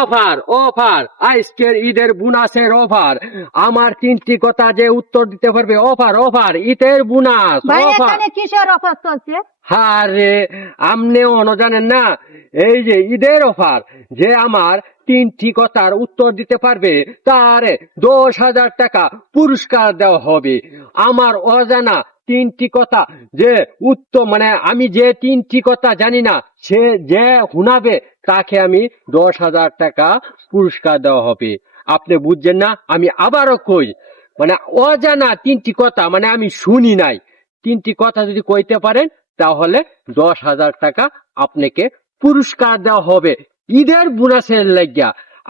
Offer offer আজকের ঈদের বোনাসের offer. আমার 3টি কথা যে উত্তর দিতে পারবে অফার অফার ঈদের বোনাস ভাই অফার। এখানে কিসের অফার চলছে? আরে আপনিও জানেন না, এই যে ঈদের অফার, যে আমার 3টি কথার উত্তর দিতে পারবে তারে 10,000 টাকা পুরস্কার দেওয়া হবে। আমার অজানা 3টি কথা যে উত্তর, মানে আমি যে 3টি কথা জানি না, সে যে শুনাবে তাকে আমি 10,000 টাকা পুরস্কার দেওয়া হবে। আপনি বুঝছেন না? আমি আবারও কই, মানে অজানা 3টি কথা, মানে আমি শুনি নাই, 3টি কথা যদি কইতে পারেন তাহলে 10,000 টাকা আপনাকে পুরস্কার দেওয়া হবে ঈদের বোনাসের লাগিয়া।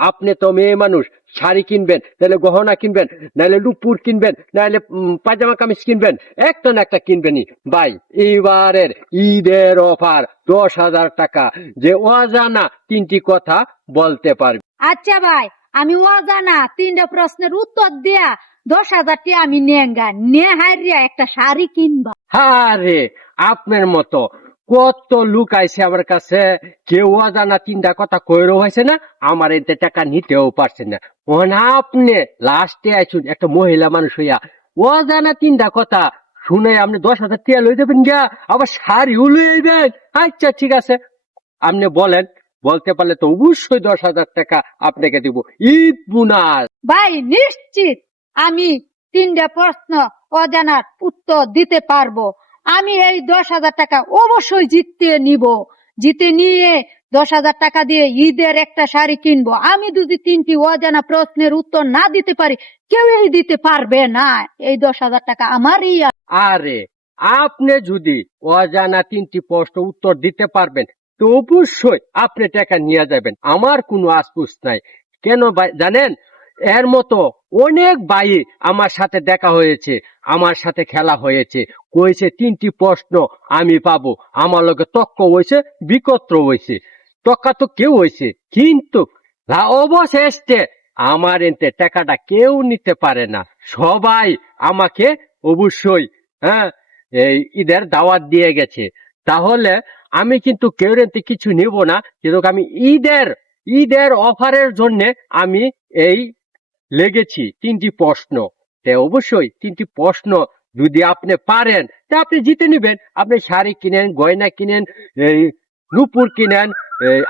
আপনি তো মেয়ে মানুষ, শাড়ি কিনবেন, নাহলে গহনা কিনবেন, নাহলে নুপুর কিনবেন, নাহলে পায়জামা কামিজ কিনবেন, একটা না একটা কিনবেনই। ভাই এইবারের ঈদের অফার 10,000 টাকা, যে অজানা 3টি কথা বলতে পারবে। আচ্ছা ভাই, আমি অজানা 3টা প্রশ্নের উত্তর দিয়া 10,000 টাকা আমি নেঙ্গা নে হারিয়া একটা শাড়ি কিনবা। আরে আপনার মতো কত লোক আইছে আমার কাছে, কেউ অজানা 3টা কথা কইরো হয়েছে না, আমার এতে টাকা নিতেও পারছে না। আপনি লাস্টে আইছুন একটা মহিলা মানুষ হইয়া, অজানা 3টা কথা শুনে আপনি 10,000 টাকা লই যাবেন গিয়া, আবার শাড়িও লই আইবেন। আচ্ছা ঠিক আছে, আপনি বলেন, বলতে পারলে তো অবশ্যই 10,000 টাকা আপনাকে দিব ঈদ বোনাস। ভাই নিশ্চিত আমি 3টা প্রশ্ন অজানার উত্তর দিতে পারবো। আমি এই 10,000 টাকা অবশ্যই জিততে নিব। জিতে নিয়ে 10,000 টাকা দিয়ে ঈদের একটা শাড়ি কিনবো। আমি যদি 3টি অজানা প্রশ্নের উত্তর না দিতে পারি, কেউই দিতে পারবে না। এই 10,000 টাকা আমারই। আরে আপনি যদি অজানা 3টি প্রশ্ন উত্তর দিতে পারবেন তো অবশ্যই আপনি টাকা নিয়ে যাবেন, আমার কোনো আসপুস নাই। কেন ভাই জানেন, এর মতো অনেক ভাই আমার সাথে দেখা হয়েছে, আমার সাথে খেলা হয়েছে, কয়েছে 3টি প্রশ্ন আমি পাবো, আমার লগে তক্ক হয়েছে, বিকত্র হয়েছে, তক্কা তো কেউ হয়েছে, কিন্তু অবশেষে আমার এতে টাকাটা কেউ নিতে পারে না। সবাই আমাকে অবশ্যই হ্যাঁ এই ঈদের দাওয়াত দিয়ে গেছে। তাহলে আমি কিন্তু কেউ এতে কিছু নিব না, কিন্তু আমি ঈদের ঈদের অফারের জন্য আমি এই লেগেছি 3টি প্রশ্ন। অবশ্যই 3টি প্রশ্ন যদি আপনি পারেন তা আপনি জিতে নেবেন। আপনি শাড়ি কিনেন, গয়না কিনেন, এই নুপুর কিনেন,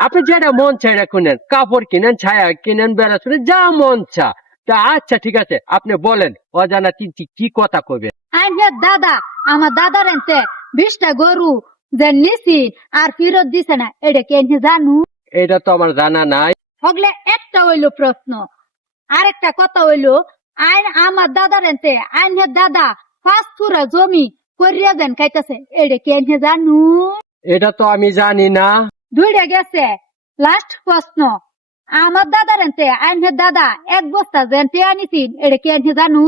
আপনি যেটা মন চায় না কিনেন, কাপড় কিনেন, ছায়া কিনেন, বেড়া শুনে যা মন চা। তা আচ্ছা ঠিক আছে, আপনি বলেন অজানা 3টি কি কথা কইবেন। আইনের দাদা, আমার দাদার এনতে 20টা গরু যে নিছি আর ফেরত দিছে না, এটা কেন জানু? এটা তো আমার জানা নাই। হগলে একটা হইলো প্রশ্ন। আরেকটা কথা হইলো, আইন আমার দাদার এনতে আইনের দাদা 5 ফুরা জমি করিয়া দেন খাইতেছে, এটা কেন জানু? এটা তো আমি জানি না। 2টা গেছে। লাস্ট প্রশ্ন, আমার দাদার এনতে আইনের দাদা 1 বস্তা জেনতে আনিছি, এটা কেন জানু?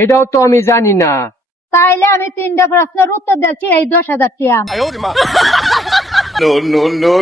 এটাও তো আমি জানি না। তাইলে আমি 3টা প্রশ্নের উত্তর দিচ্ছি এই 10,000 টাকা। No, no, no.